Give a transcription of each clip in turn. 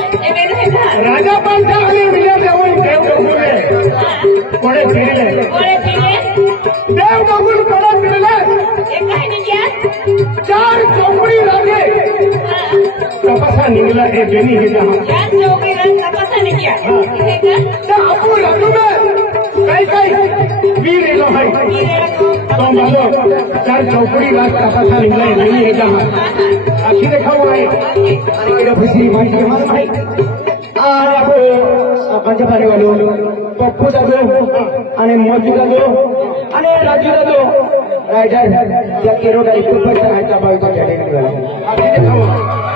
राजा पंथ आणि विजय देऊन देव डोंगुले कोडे फिरले देव डोंगुल कोडे फिरले चार चौकड़ी लागे तपसा निकला है बेनी है जहाँ चार चौकड़ी रंग तपसा निकला तो आपको लड्डू में कई कई वीर एलो है तो मालो चार चौकड़ी लाग तपसा निकला है बेनी है जहाँ आखिर देखा हुआ है अरे खुशी भाई के माल भाई पंचपारी वालों पप्पू दादो आणि मोदी दादो आणि राजू दादो रायडर या केरो डायरेक्टर पर सहायता बाईचा कैटेगरी वाले आगे दिखाओ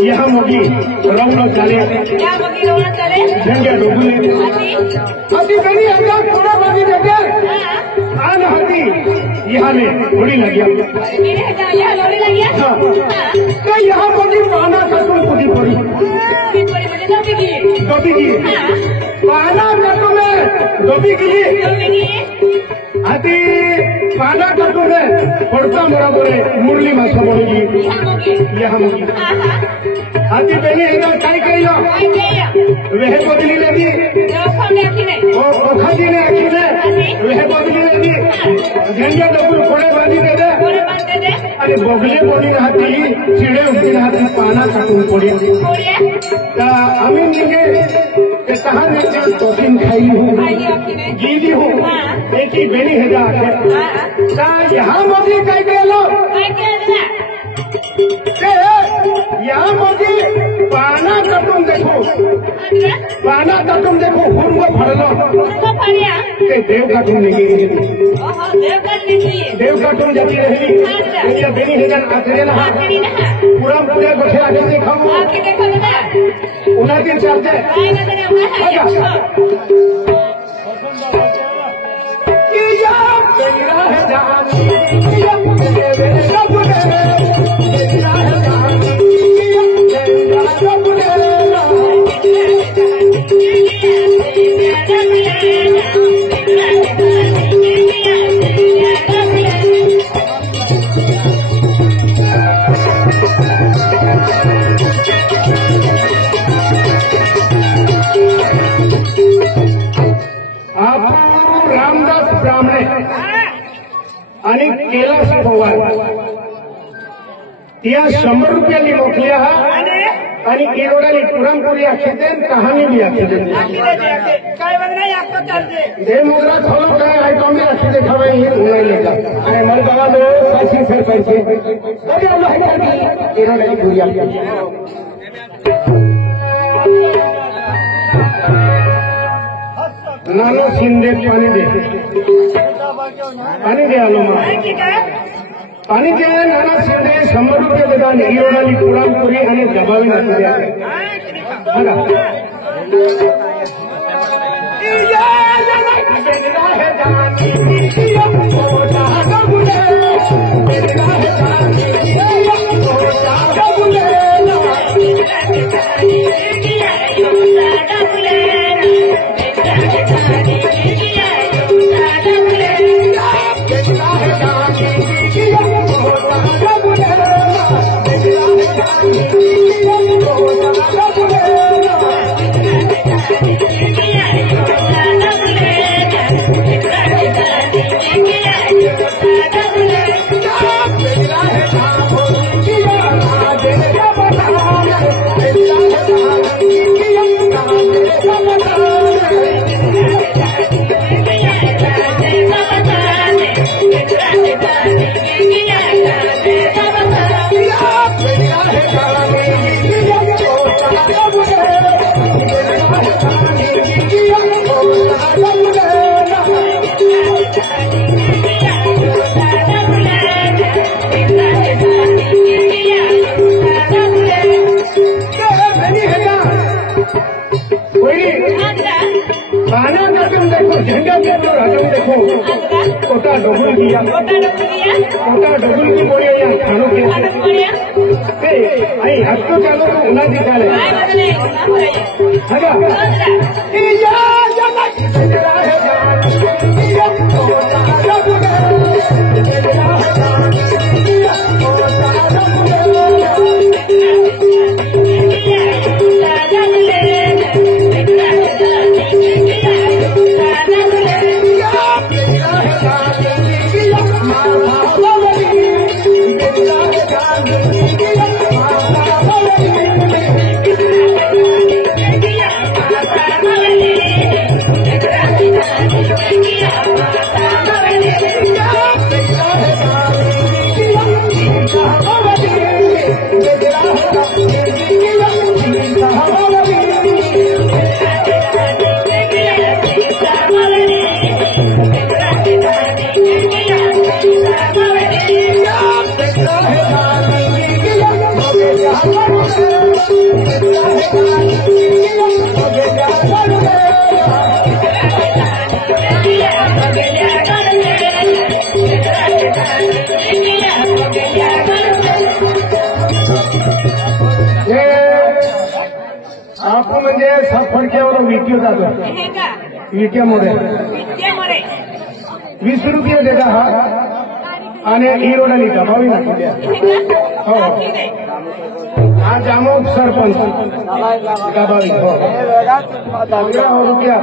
यहाँ मोगी रौनक चाले झंडा डोबुले अति बड़ी अंदर थोड़ा बाजी देते आन हती यहाँ में होली लगी हाँ तो यहाँ मोगी पाना कटुल कुदी पड़ी डोबी की पाना कटुल में डोबी की अति पाना कटुल में पड़ता मोरा बोले मुरली मासा बोलेगी यहाँ मोगी हाथी बेनी एकदम काय करियो वह बदली लेगी ओ खादी ने अखिले वह बदली लेगी झंडा डबुल कोड़े बांधी दे दे अरे बगले बोली हाथी चिड़े उठे हाथी पाना काटून पड़े ता हमें निके कहा ने तो दिन खाई हूँ गीली हूँ एक ही बेनी है जाके ता यहाँ मोदी काय के लो पाना काटून देखो हुर्ग फडलो हुर्ग फडया ते देव काटून निघेली ओहो देव काटली देव काटून जाती रही त्याच्या बेनी हेजन आखरेला पुरम पुऱ्या गोठे आले ते खाऊ आके देखो ना उन्हातील चालते काय नजर आला या बेरा है जानी या बेरे सब रे बेरा है जानी या बेरा सब रे रामदास ब्राह्मणे आणि कैलास पवार या 100 रुपयांनी मोकल्या आणि केरळाली पुरणपोळी आखिते कहाणी बी आखिते काय बघणार आपको चालते हे मुद्रा खोलो काय आयटम बी आखिते खावे हे उन्हाळले का आणि मला बघा लो 500 पैसे अरे अल्लाह केरळाली पुरी आखिते नानो शिंदे पाणी दे आलो मग पाणी दे नाना शिंदे 100 रुपये देतात हिरोडाली पुरणपोळी आणि दबावी नसते झंडा देखो राजम देखो कोटा डबुल दिया कोटा डबुल की बोलिया या खानों के आई हफ्तों चालो तो उन्हा दी चाले हगा आप म्हणजे फडक्यावर विक्यो जातो विक्यामध्ये 20 रुपये देता हा आणि हिरोडाली दबावी नाखल्या हो हा जामोक सरपंच दबावी हो 15 रुपया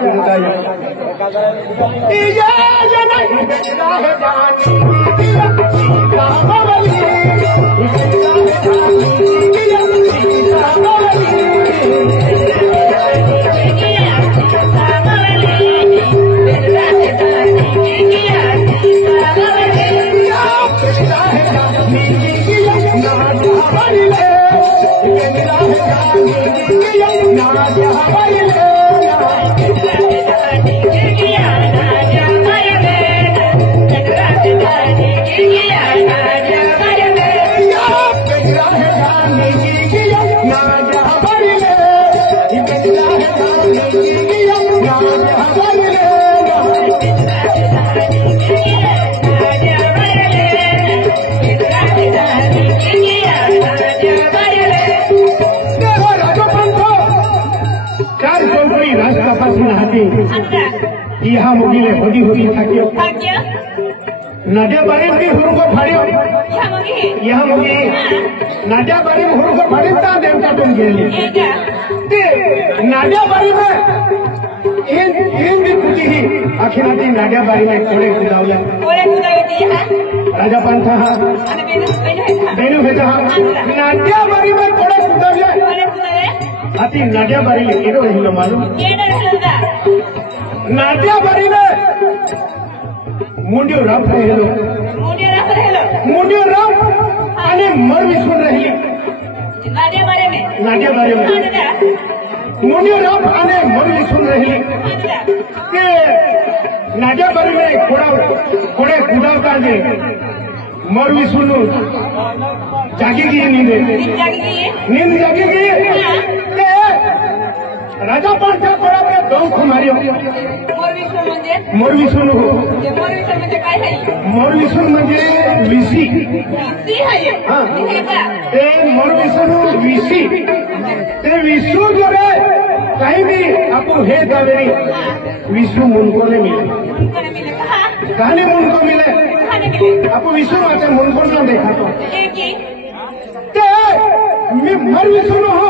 यहाँ मुगिले होगी होगी थाकियो नाडिया बारी में हुरु को फाड़ियो यहाँ मुगी नाडिया बारी में हुरु को फाड़ी ता देवता तुम गेली ते नाडिया बारी में इन भी कुटी ही आखिराती नाडिया बारी में कोड़े कुदावला राजा पंथा बेनु भेजा नाडिया बारी में कोड़े कुदावला आती नाडिया बारी में केडो रहिलो मालूम नाडिया बारी में मुंडियो रफ रहेलो मुंडियो रफ अने मर विसुन रही नाडिया बारी में मुंडियो रफ अने मर विसुन रही के नाडिया बारी में कोड़े कुदाव का दे मर विसुन जागेगी नींद जागेगी राजा पांचा कोड़ा पे दौड़ मारियो मोर विसुन म्हणजे विसी हाँ ते मोर विसुन विसी ते विसु जो रे कहीं भी आपको हे कावेरी विसु मुनको ने मिले कहानी मुनको मिले आपको विसु आते मुनको ना देखा तो मैं मर विसुन हो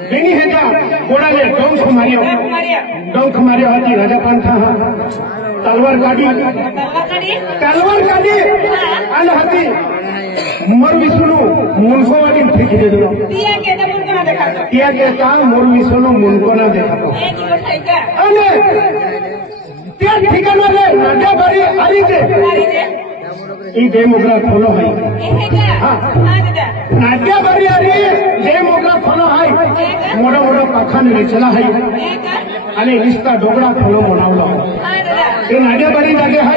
बेनी है क्या घोड़ा ने डोंक मारियो हाथी राजा पंथा तलवार काटी अन हाथी मोर विसुनु मुनको वाली फेंक दे दो किया क्या मोर विसुनु मुनको ना देखा तो अने क्या ठिकाना ले नाडिया बारी आरी दे ई डेमोग्राफ खोलो है नाडिया बारी आरी डेमोग्राफ खोलो है मोड़ा मोड़ा पाखा ने चला है अने इसका डोगरा खोलो बनावलो ये नाडिया बारी लगे है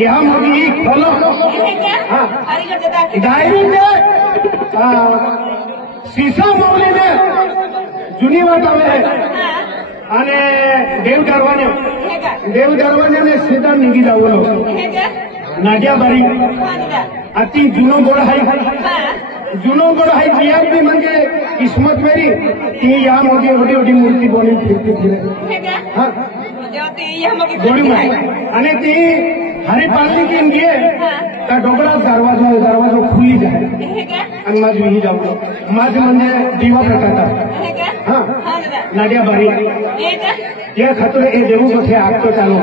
यहाँ मुझे खोलो डायरी में शीशा मौली में जुनी वाटा में है अने देव दरवाने ने सीधा निगी जावलो नाडिया बारी अति जुनो गोड़ है बिहार भी मंगे किस्मत मेरी ती यहाँ मोदी बड़ी बड़ी मूर्ति बोली फिरती फिरे हाँ गोड़ी में अने ती हरी पालनी की इंडिये का डोगरा दरवाजा खुली जाए आणि माझ ही जाऊ माझ म्हणजे दिवा प्रकारचा हाँ नाडिया बारी ये खतरे ए देवू कथे आगतो चालो